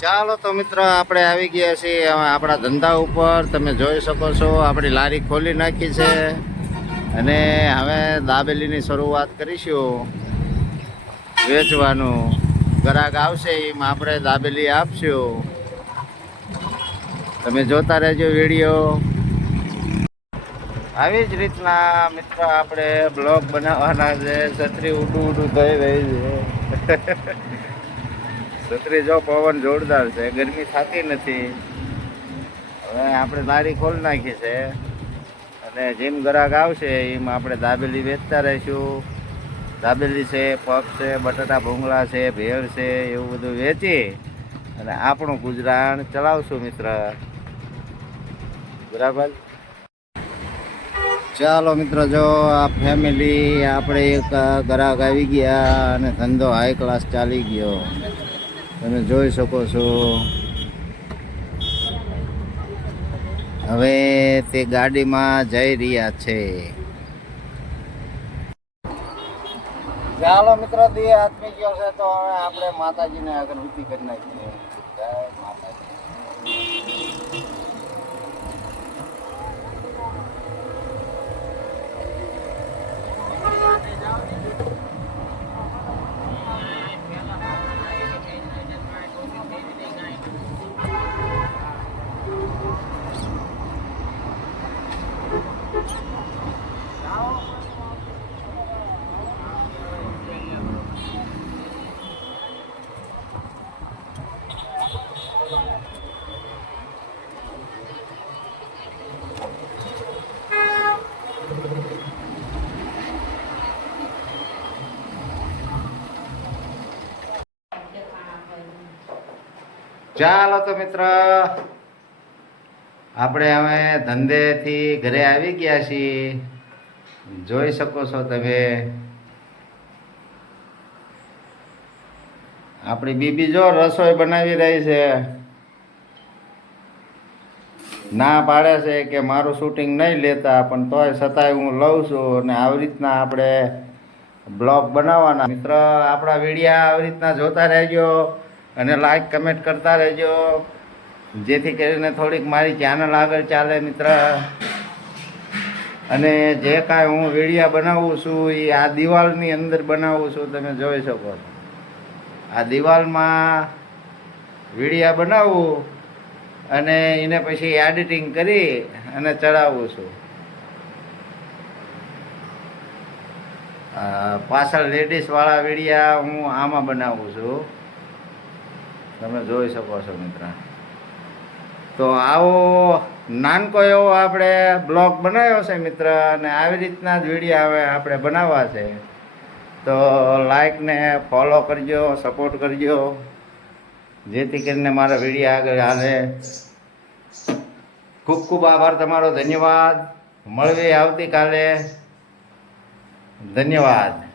ચાલો તો મિત્ર આપણે આવી ગયા છીએ હવે આપણા ધંધા ઉપર. તમે જોઈ શકો છો આપણી લારી ખોલી નાખી છે અને હવે દાબેલીની શરૂઆત કરીશું વેચવાનું. ગ્રાહક આવશે એમાં આપણે દાબેલી આપશું. તમે જોતા રહેજો વિડીયો. આવી જ રીતના મિત્ર આપણે બ્લોગ બનાવવાના છે. છત્રી ઉડું થઈ રહી છે. છત્રી જો પવન જોરદાર છે, ગરમી થતી નથી. હવે આપણે લારી ખોલી નાખી છે અને જેમ ગ્રાહક આવશે એમ આપણે દાબેલી વેચતા રહીશું. દાબેલી છે, પગ છે, બટાટા ભૂંગળા છે, ભેળ છે, એવું બધું વેચી અને આપણું ગુજરાન ચલાવશું મિત્ર. બરાબર. ચાલો મિત્ર, જો આ ફેમિલી આપણે એક ગ્રાહક આવી ગયા અને ધંધો હાઈ ક્લાસ ચાલી ગયો. તમે જોઈ શકો છો. હવે તે ગાડીમાં જઈ રહ્યા છે. ચાલો મિત્ર, દે આદમી ગયો છે તો હવે આપણે માતાજીને અગરબત્તી કરી નાખીએ. જય માતાજી. ચાલો તો મિત્ર, આપણે હવે ધંધેથી ઘરે આવી ગયા છીએ. જોઈ શકો છો તમે. આપણી બીબી જો રસોઈ બનાવી રહી છે. ના પાડે છે કે મારું શૂટિંગ નહીં લેતા, પણ તોય છતાંય હું લઉં છું. અને આવી રીતના આપણે બ્લોગ બનાવવાના. મિત્ર, આપણા વિડીયા આવી રીતના જોતા રહેજો અને લાઈક કમેન્ટ કરતા રહેજો, જેથી કરીને થોડીક મારી ચેનલ આગળ ચાલે મિત્ર. અને જે કાંઈ હું વિડીયા બનાવું છું એ આ દિવાલની અંદર બનાવું છું. તમે જોઈ શકો છો. આ દિવાલમાં વિડીયા બનાવું અને એને પછી એડિટિંગ કરી અને ચડાવું છું. પાછળ લેડીઝવાળા વિડીયા હું આમાં બનાવું છું. તમે જોઈ શકો છો મિત્ર. તો આવો નાનકો એવો આપણે બ્લોગ બનાવ્યો છે મિત્ર, અને આવી રીતના જ વિડીયો હવે આપણે બનાવવા છે. તો લાઈક ને ફોલો કરજો, સપોર્ટ કરજો, જેથી કરીને મારા વિડીયો આગળ હાલે. ખૂબ ખૂબ આભાર તમારો. ધન્યવાદ. મળીએ આવતીકાલે. ધન્યવાદ.